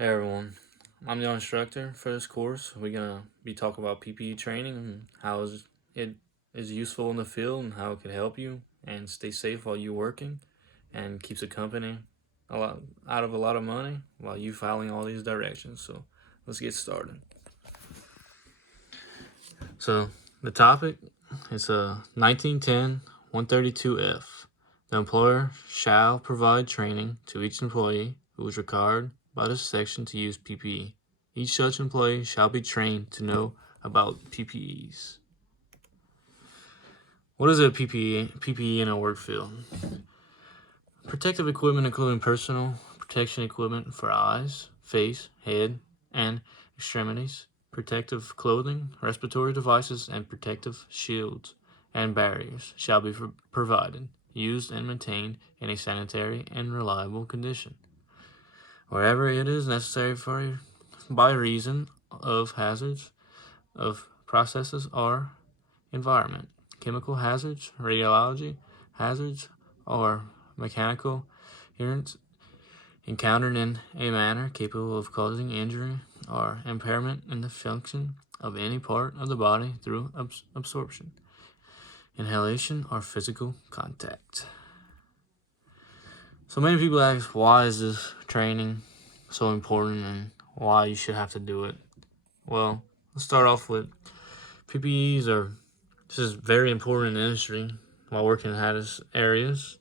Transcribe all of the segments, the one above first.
Hey everyone, I'm the instructor for this course. We're gonna be talking about PPE training and how it is useful in the field and how it can help you and stay safe while you're working and keeps the company out of a lot of money while you following all these directions. So let's get started. So the topic is 1910 132F. The employer shall provide training to each employee who is required by this section to use PPE. Each such employee shall be trained to know about PPEs. What is a PPE in a work field? Protective equipment including personal protection equipment for eyes, face, head, and extremities, protective clothing, respiratory devices, and protective shields and barriers shall be provided, used, and maintained in a sanitary and reliable condition, wherever it is necessary by reason of hazards of processes or environment, chemical hazards, radiology hazards, or mechanical errors encountered in a manner capable of causing injury or impairment in the function of any part of the body through absorption, inhalation, or physical contact. So many people ask, why is this training so important and why you should have to do it? Well, let's start off with PPEs this is very important in the industry while working in hazardous areas.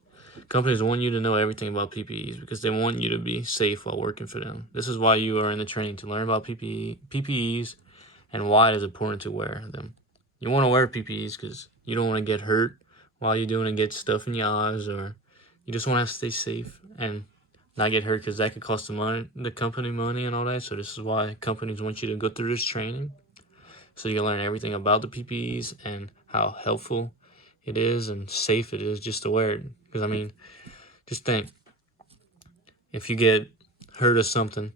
Companies want you to know everything about PPEs because they want you to be safe while working for them. This is why you are in the training, to learn about PPEs and why it is important to wear them. You want to wear PPEs because you don't want to get hurt while you're doing it and get stuff in your eyes, or you just want to stay safe and not get hurt because that could cost the company money and all that. So this is why companies want you to go through this training so you can learn everything about the PPEs and how helpful it is and safe it is just to wear it. Because, I mean, just think, if you get hurt or something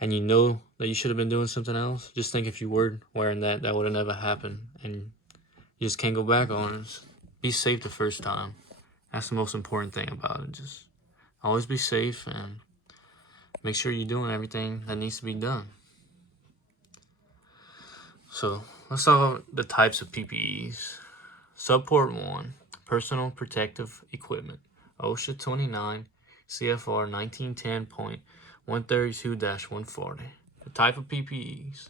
and you know that you should have been doing something else, just think if you were wearing that would have never happened and you just can't go back on it. Be safe the first time. That's the most important thing about it. Just always be safe and make sure you're doing everything that needs to be done. So let's talk about the types of PPEs. Subpart 1, Personal Protective Equipment, OSHA 29, CFR 1910.132-140. The type of PPEs.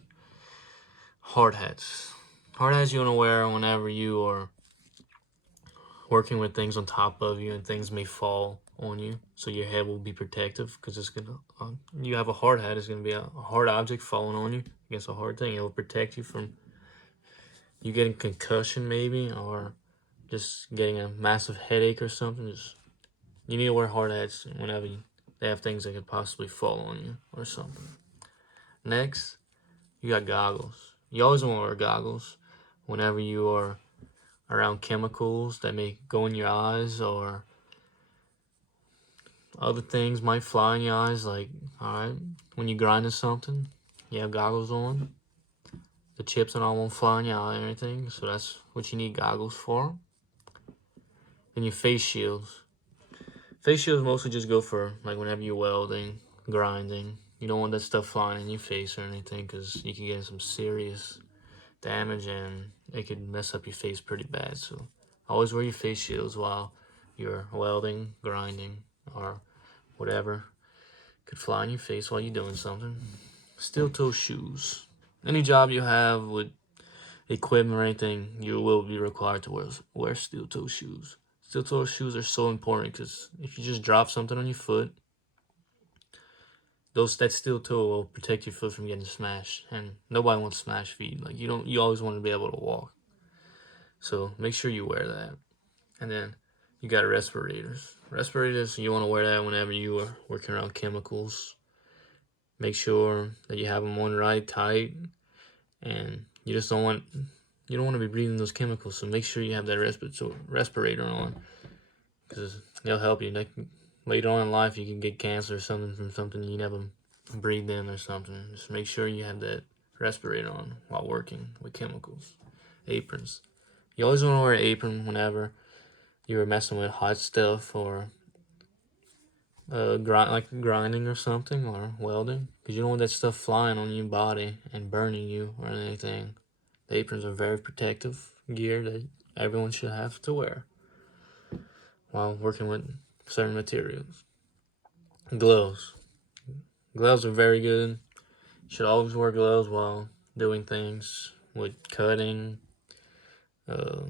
Hard hats. Hard hats you want to wear whenever you are working with things on top of you and things may fall on you, so your head will be protective because it's gonna. You have a hard hat, it's gonna be a hard object falling on you against a hard thing. It will protect you from you getting concussion maybe, or just getting a massive headache or something. You need to wear hard hats whenever they have things that could possibly fall on you or something. Next, you got goggles. You always want to wear goggles whenever you are around chemicals that may go in your eyes, or other things might fly in your eyes, like, alright, when you're grinding something, you have goggles on. The chips and all won't fly in your eye or anything, so that's what you need goggles for. And your face shields. Face shields mostly just go for, like, whenever you're welding, grinding. You don't want that stuff flying in your face or anything because you can get some serious damage and it could mess up your face pretty bad. So always wear your face shields while you're welding, grinding, or whatever could fly in your face while you're doing something. Steel toe shoes. Any job you have with equipment or anything, you will be required to wear steel toe shoes. Steel toe shoes are so important because if you just drop something on your foot, that steel toe will protect your foot from getting smashed, and nobody wants smashed feet. Like, you always want to be able to walk. So make sure you wear that. And then you got respirators. Respirators, you want to wear that whenever you are working around chemicals. Make sure that you have them on right, tight, and you don't want to be breathing those chemicals. So make sure you have that respirator on, because they'll help you. Later on in life, you can get cancer or something from something you never breathed in or something. Just make sure you have that respirator on while working with chemicals. Aprons. You always want to wear an apron whenever you're messing with hot stuff or like grinding or something, or welding, because you don't want that stuff flying on your body and burning you or anything. The aprons are very protective gear that everyone should have to wear while working with certain materials. Gloves. Gloves are very good. You should always wear gloves while doing things with cutting, uh,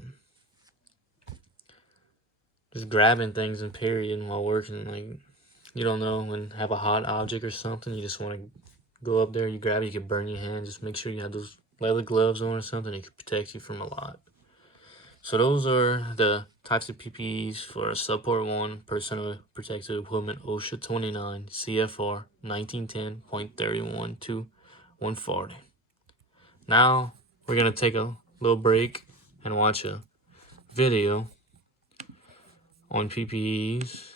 just grabbing things in period while working. Like, you don't know, when have a hot object or something, you just want to go up there, you grab it, you can burn your hand. Just make sure you have those leather gloves on or something. It can protect you from a lot. So those are the types of PPEs for Support 1 Personal Protective Equipment OSHA 29 CFR 1910.31 to 140. Now we're going to take a little break and watch a video on PPEs,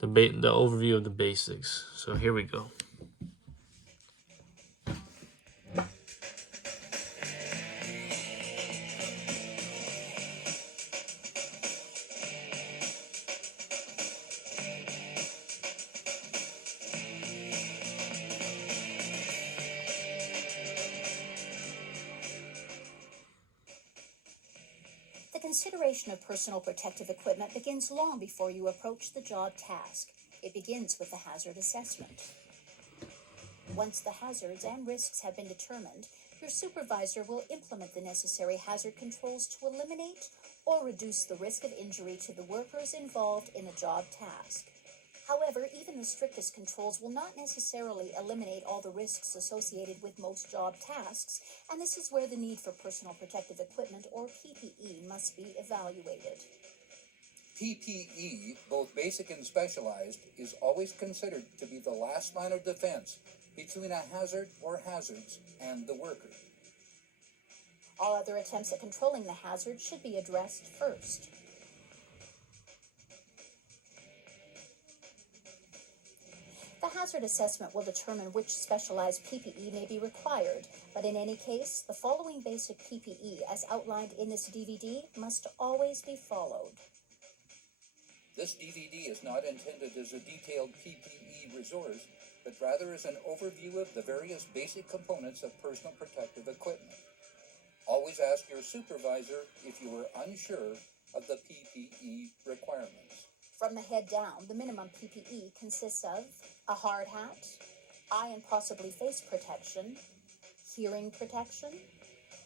the overview of the basics. So here we go. The consideration of personal protective equipment begins long before you approach the job task. It begins with the hazard assessment. Once the hazards and risks have been determined, your supervisor will implement the necessary hazard controls to eliminate or reduce the risk of injury to the workers involved in a job task. However, even the strictest controls will not necessarily eliminate all the risks associated with most job tasks, and this is where the need for personal protective equipment, or PPE, must be evaluated. PPE, both basic and specialized, is always considered to be the last line of defense between a hazard or hazards and the worker. All other attempts at controlling the hazard should be addressed first. The hazard assessment will determine which specialized PPE may be required, but in any case, the following basic PPE, as outlined in this DVD, must always be followed. This DVD is not intended as a detailed PPE resource, but rather as an overview of the various basic components of personal protective equipment. Always ask your supervisor if you are unsure of the PPE requirements. From the head down, the minimum PPE consists of a hard hat, eye and possibly face protection, hearing protection,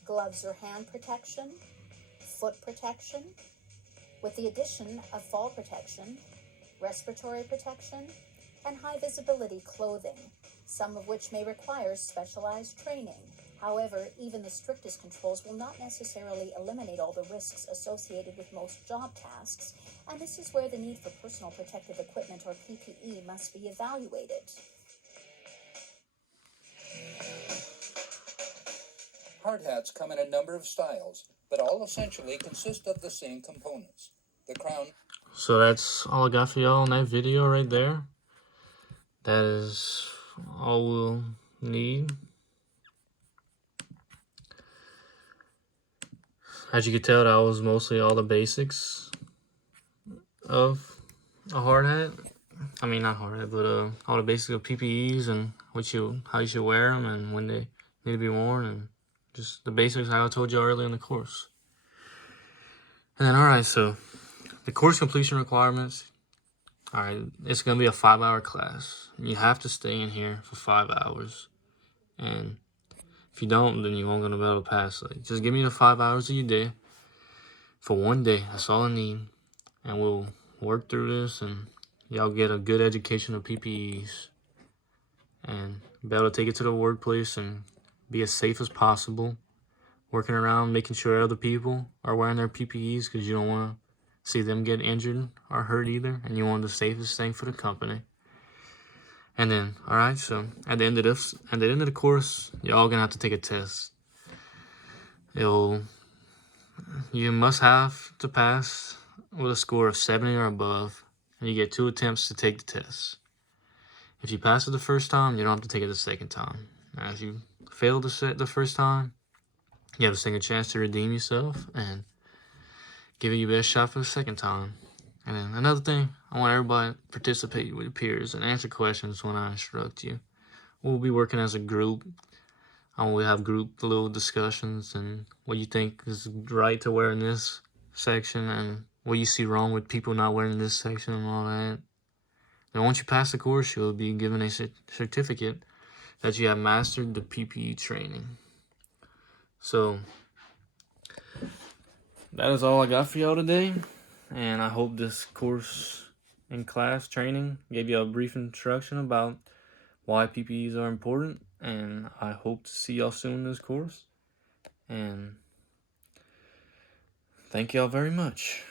gloves or hand protection, foot protection, with the addition of fall protection, respiratory protection, and high visibility clothing, some of which may require specialized training. However, even the strictest controls will not necessarily eliminate all the risks associated with most job tasks, and this is where the need for personal protective equipment, or PPE, must be evaluated. Hard hats come in a number of styles, but all essentially consist of the same components. The crown. So that's all I got for y'all in that video right there. That is all we'll need. As you can tell, that was mostly all the basics of a hard hat. I mean, not hard hat, but all the basics of PPEs and how you should wear them and when they need to be worn, and just the basics how I told you earlier in the course. And then, all right, so the course completion requirements. All right, it's gonna be a 5-hour class. You have to stay in here for 5 hours, and if you don't, then you won't gonna be able to pass. Like, just give me the 5 hours of your day for one day. That's all I need, and we'll work through this, and y'all get a good education of PPEs, and be able to take it to the workplace and be as safe as possible. Working around, making sure other people are wearing their PPEs, because you don't want to see them get injured or hurt either, and you want the safest thing for the company. And then, all right, so at the end of the course, y'all gonna have to take a test. You must have to pass with a score of 70 or above, and you get 2 attempts to take the test. If you pass it the first time, you don't have to take it the second time. Now, if you fail the first time, you have a second chance to redeem yourself and give it your best shot for the second time. And then another thing, I want everybody to participate with peers and answer questions when I instruct you. We'll be working as a group. We'll have group little discussions and what you think is right to wear in this section and what you see wrong with people not wearing this section and all that. And once you pass the course, you'll be given a certificate that you have mastered the PPE training. So that is all I got for y'all today. And I hope this course in class training gave you a brief introduction about why PPEs are important. And I hope to see y'all soon in this course. And thank y'all very much.